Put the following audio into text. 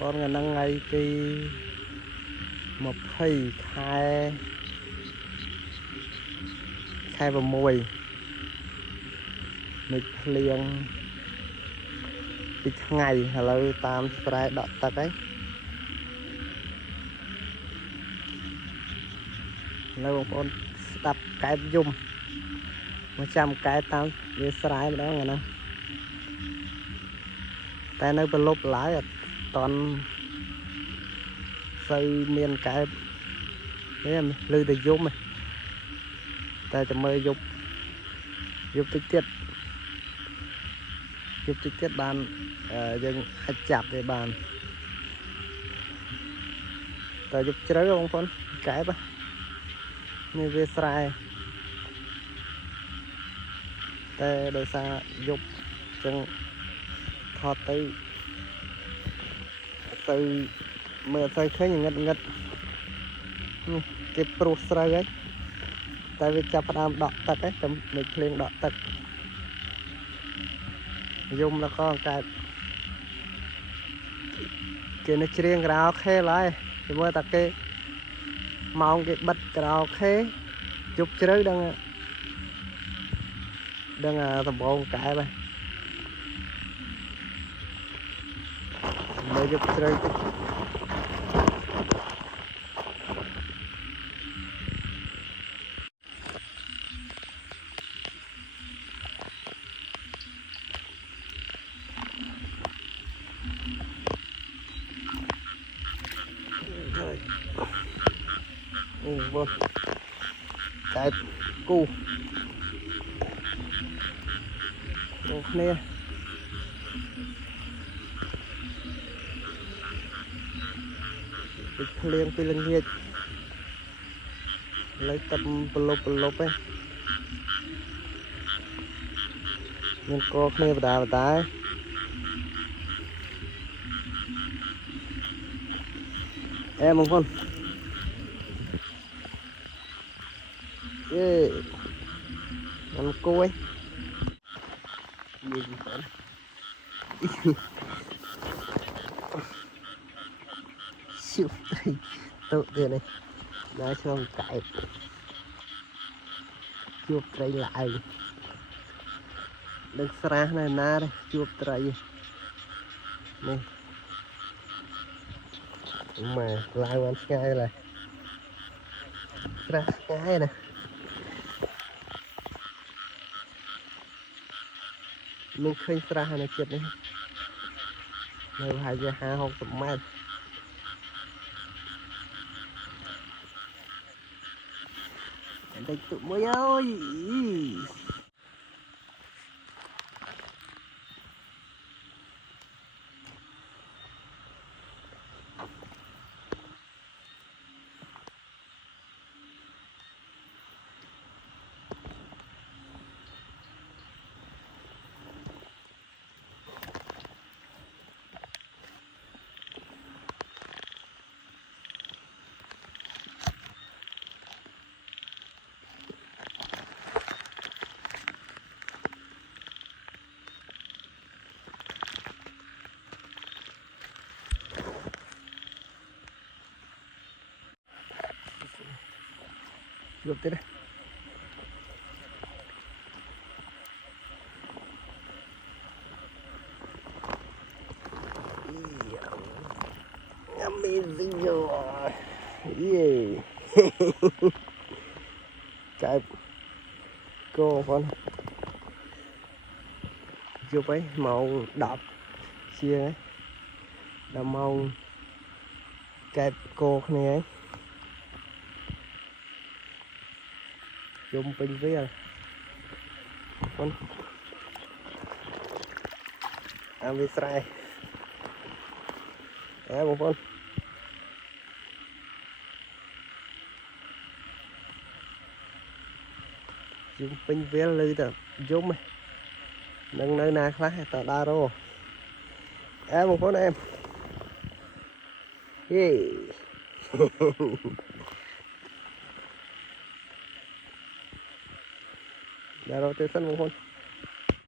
con ngày năng ngày cái một hay khai vào mùi mình liền bị ngày là tam spray đọt tật ấy lâu con đập cái dùng 100 cái tam về spray đó ngày nàoแต่នៅប្រឡប់ឡើយអត់តន់សូវមានកែបនេះលើតែយំតែចាំមើលយប់តិចទៀតបានយើងអាចចាប់វាបានតែយប់ជ្រៅបងប្អូនកែបនេះវាស្រែតែដោយសារយប់ចឹងថតទៅមើលទៅឃើញងឹតគេព្រុសស្រូវហើយតែវាចាប់ផ្ដើមដក់ទឹកហើយតែមិនភ្លៀងដក់ទឹកយំแล้วก็កើតគេនៅច្រៀងក្រៅអូខេឡើយគេមើលតែគេម៉ោងគេបិទក្រៅអូខេយប់ជ្រៅដឹងដំបងកែបហើយមើលយប់ជ្រៅតិចបងកែបគូបងគ្នាពីភ្លៀងពីល្ងាចលើទឹកប្រឡប់ឯងមានកគ្នាបតាអេបងប្អូនมันกล้วยยิงก่อนชิวตัวเดียวนี่น่าชอบไก่จูบไตรหลายดึงสระในน้าเลยจูบไตรนี่มาลายวันง่ายเลยสระง่ายนะmình khơi ra hay là chết đấy này hai giờ 50 mét đây tụi mới ơi Được thế đây. Amazing rồi. Yeah. Cái cô con chụp ấy màu đỏ chia ấy là màu cái cô này ấy chụp pin với con với sai đấy một con chụp pin với lư tờ zoom này nâng nơi nào khác tờ đa rô em một con em yeah. Đa rô tiêu sân một con